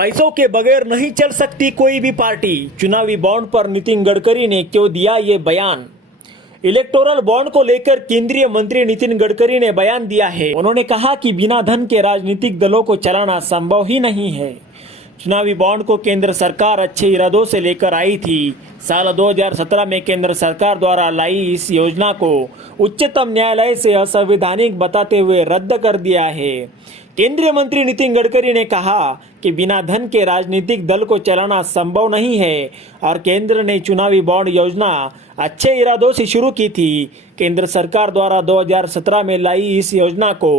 पैसों के बगैर नहीं चल सकती कोई भी पार्टी। चुनावी बॉन्ड पर नितिन गडकरी ने क्यों दिया ये बयान। इलेक्टोरल बॉन्ड को लेकर केंद्रीय मंत्री नितिन गडकरी ने बयान दिया है। उन्होंने कहा कि बिना धन के राजनीतिक दलों को चलाना संभव ही नहीं है। चुनावी बॉन्ड को केंद्र सरकार अच्छे इरादों से लेकर आई थी। साल 2017 में केंद्र सरकार द्वारा लाई इस योजना को उच्चतम न्यायालय से असंवैधानिक बताते हुए रद्द कर दिया है। केंद्रीय मंत्री नितिन गडकरी ने कहा कि बिना धन के राजनीतिक दल को चलाना संभव नहीं है और केंद्र ने चुनावी बॉन्ड योजना अच्छे इरादों से शुरू की थी। केंद्र सरकार द्वारा 2017 में लाई इस योजना को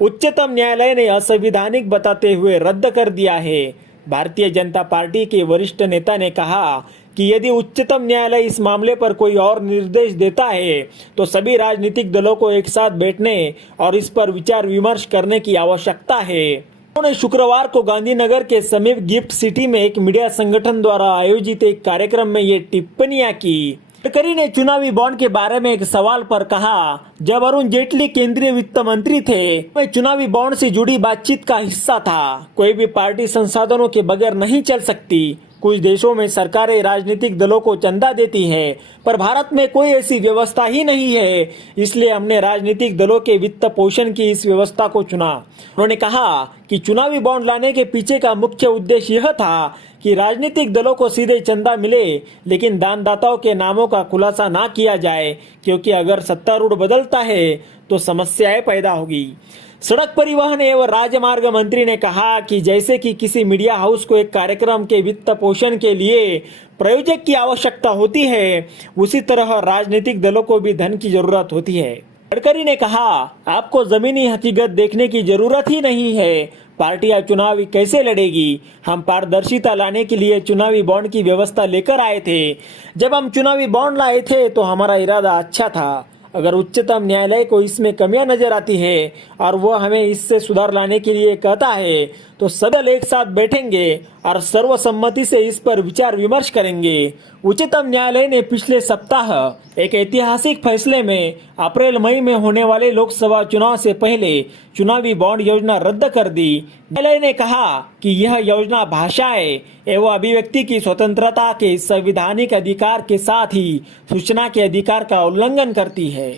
उच्चतम न्यायालय ने असंवैधानिक बताते हुए रद्द कर दिया है। भारतीय जनता पार्टी के वरिष्ठ नेता ने कहा कि यदि उच्चतम न्यायालय इस मामले पर कोई और निर्देश देता है तो सभी राजनीतिक दलों को एक साथ बैठने और इस पर विचार विमर्श करने की आवश्यकता है। उन्होंने शुक्रवार को गांधीनगर के समीप गिफ्ट सिटी में एक मीडिया संगठन द्वारा आयोजित एक कार्यक्रम में ये टिप्पणियां की। गडकरी ने चुनावी बॉन्ड के बारे में एक सवाल पर कहा, जब अरुण जेटली केंद्रीय वित्त मंत्री थे, मैं चुनावी बॉन्ड से जुड़ी बातचीत का हिस्सा था। कोई भी पार्टी संसाधनों के बगैर नहीं चल सकती। कुछ देशों में सरकारें राजनीतिक दलों को चंदा देती हैं, पर भारत में कोई ऐसी व्यवस्था ही नहीं है। इसलिए हमने राजनीतिक दलों के वित्त पोषण की इस व्यवस्था को चुना। उन्होंने कहा कि चुनावी बॉन्ड लाने के पीछे का मुख्य उद्देश्य यह था कि राजनीतिक दलों को सीधे चंदा मिले, लेकिन दानदाताओं के नामों का खुलासा ना किया जाए, क्योंकि अगर सत्तारूढ़ बदलता है तो समस्याएं पैदा होगी। सड़क परिवहन एवं राजमार्ग मंत्री ने कहा कि जैसे कि किसी मीडिया हाउस को एक कार्यक्रम के वित्त पोषण के लिए प्रायोजक की आवश्यकता होती है, उसी तरह राजनीतिक दलों को भी धन की जरूरत होती है। गडकरी ने कहा, आपको जमीनी हकीकत देखने की जरूरत ही नहीं है। पार्टियां चुनाव कैसे लड़ेगी। हम पारदर्शिता लाने के लिए चुनावी बॉन्ड की व्यवस्था लेकर आए थे। जब हम चुनावी बॉन्ड लाए थे तो हमारा इरादा अच्छा था। अगर उच्चतम न्यायालय को इसमें कमियां नजर आती है और वह हमें इससे सुधार लाने के लिए कहता है तो सभी दल एक साथ बैठेंगे और सर्वसम्मति से इस पर विचार विमर्श करेंगे। उच्चतम न्यायालय ने पिछले सप्ताह एक ऐतिहासिक फैसले में अप्रैल मई में होने वाले लोकसभा चुनाव से पहले चुनावी बॉन्ड योजना रद्द कर दी। न्यायालय ने कहा कि यह योजना भाषाएं एवं अभिव्यक्ति की स्वतंत्रता के संवैधानिक अधिकार के साथ ही सूचना के अधिकार का उल्लंघन करती है।